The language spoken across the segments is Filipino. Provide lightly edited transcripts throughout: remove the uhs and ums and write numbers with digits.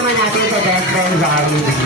naman natin sa best friend Jollibee.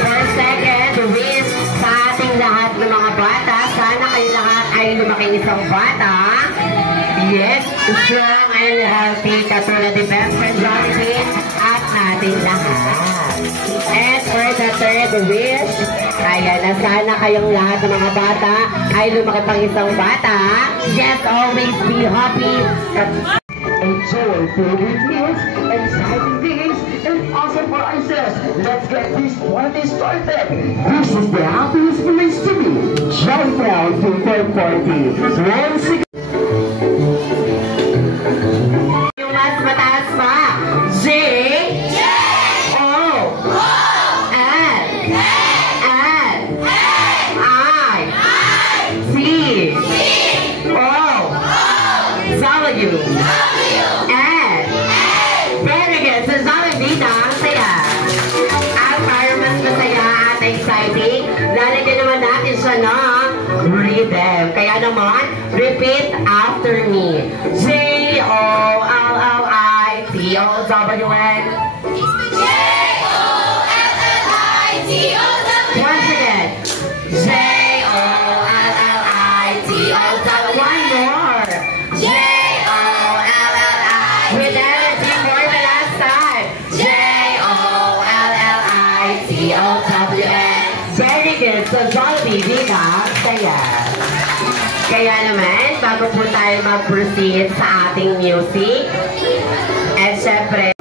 For second wish sa ating lahat ng mga bata, sana kayo lahat ay lumaking isang bata. Yes, strong and healthy katulad ni best friend Jollibee at ating lahat. And for the third wish, kaya na sana kayong lahat ng mga bata ay lumaki pang isang bata. Yes, always be happy. Enjoy favorite meals, exciting things, and awesome prizes. Let's get this party started. This is the happiest place to be. Jolly Proud Football Party. Yung mas mataas pa. J. Very good. So, Jollibee na ang saya. At para mas masaya at exciting, lalagyan naman natin siya ng rhythm. Kaya naman, repeat after me. Jollitton. Once again. Jollitton. One more. With everything more than last time. Jollitton. Very good. So, Jollibee, Vika, saya. Kaya naman, bago po tayo mag-proceed sa ating music, and syempre,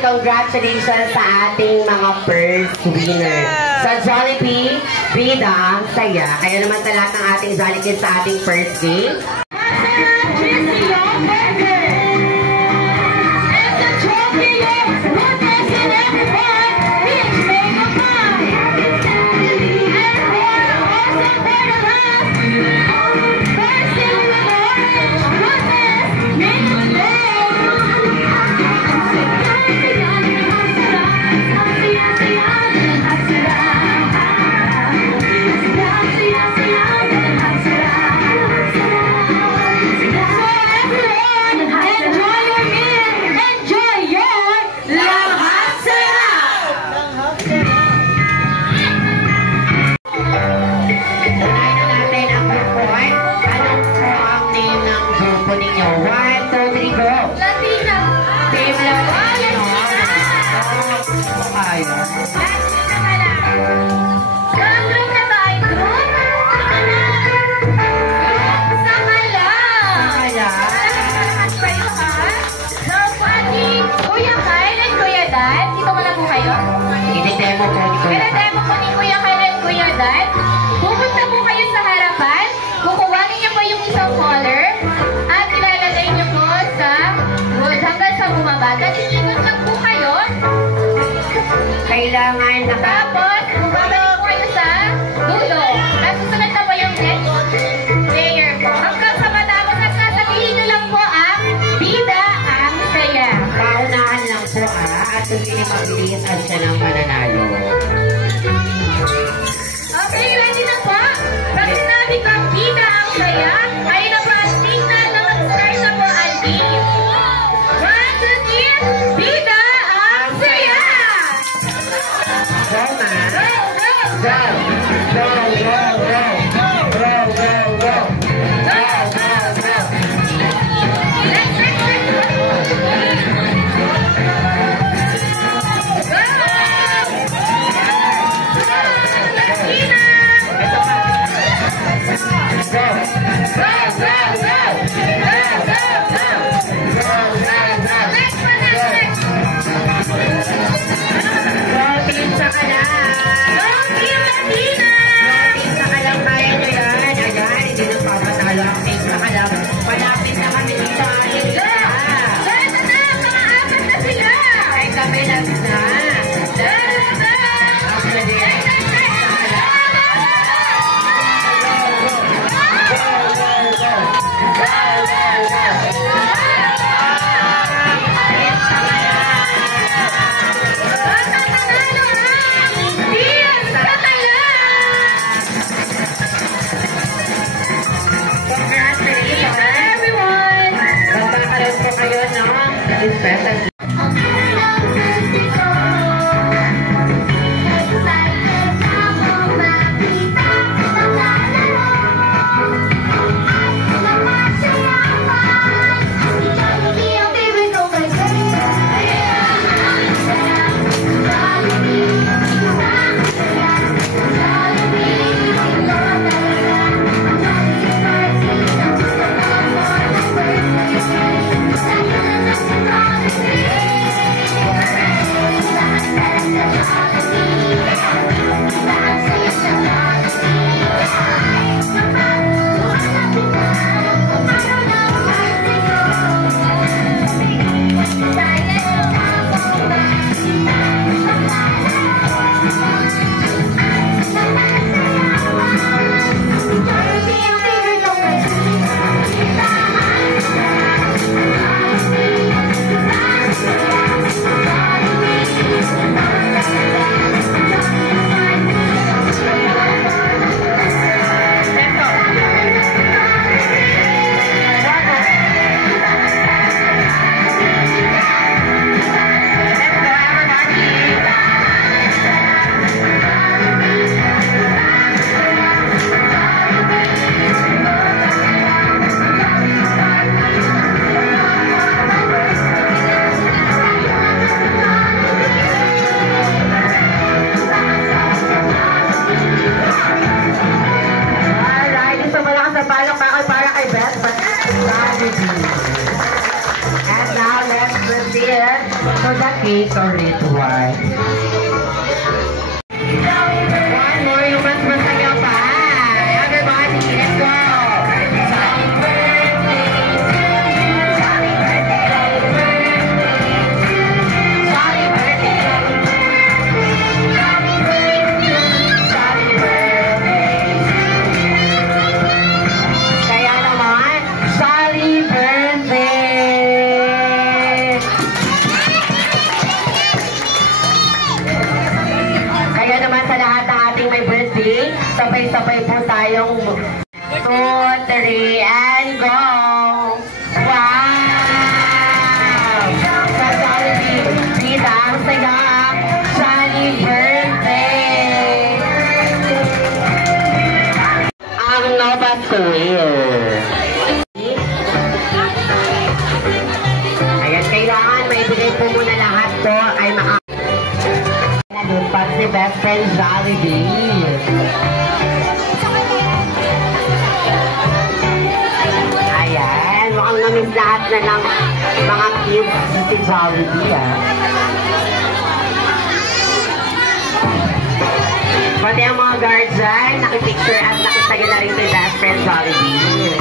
congratulations sa ating mga first winner. Sa Jollibee, bida ang saya. Kaya naman sa lahat ng ating Jollibee sa ating first game. Demo po ni Kuya. Demo po ni Kuya Karen, Kuya Dan. Pupunta po kayo sa harapan. Kukuhanin niyo po yung isang collar at ilalagay niyo po sa wood hanggang sa bumaba. Ikot lang po kayo. Kailangan na Tapos, bumabalik po kayo sa dulo. Tapos susunod na po yung next layer po. Hanggang sa matapos at sasabihin niyo lang po ang bida ang saya. paunahan lang po at kung hindi mabilis at siya ng mananalo. Okay, ready na po? Pag sinabi ko ang bida ang saya, kayo na po ang signal na mag-start na po ang game. 1, 2, 3, bida ang saya! Go, ma! Go, go! Go! Go, go, go! Go, go, go! Go, go, go! Next, next, next! Go! Latina! Ito pa. Go! Go, go, go! Go, go, go! Go, go, go! Next one, next, next! Go, pinsa ka lang! Go, Team Latina! Pinsa ka lang, kaya nyo yan. Ayan, hindi na papatalo ang pinsa ka lang. Malapit na kami dito ang Go! pinsa. Go, ito na! Mga apat na sila! Ay, kami lang na. Go, go! Ako na din. Next, next, next! Special And now let's proceed to the cake or ritual. One more, yung mas masaya pa. Everybody, let's go. Happy birthday to you. Happy birthday. Happy birthday. Happy birthday. Happy birthday. Kaya naman, Happy birthday. Kaya naman sa lahat ng ating may birthday, sabay-sabay po tayong 2, 3, and go! Wow! Sa Jollibee, kita ang saya, Johnny birthday! Ang Nova Square. Ayan, kailangan maibigay po muna lahat to ay Pag si best friend Jollibee. Ayan, mukhang namiss lahat na ng mga kids si Jollibee, ah. Pati ang mga guards dyan, nakipicture at nakitagin na rin kay best friend Jollibee.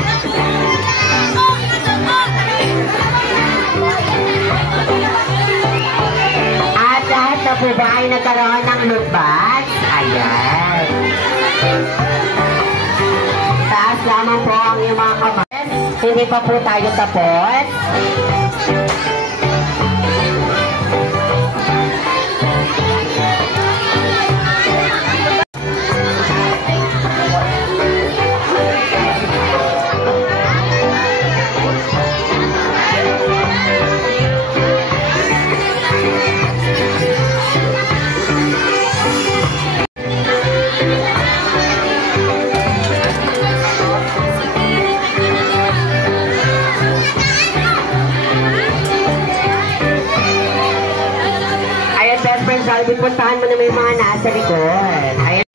At lahat na po ba ay nagkaroon ng look bags? Ayan. Taas lamang po ang iyong mga kamay. Hindi pa po tayo tapos. Puntahan mo na may mga nasa likod. Ayan.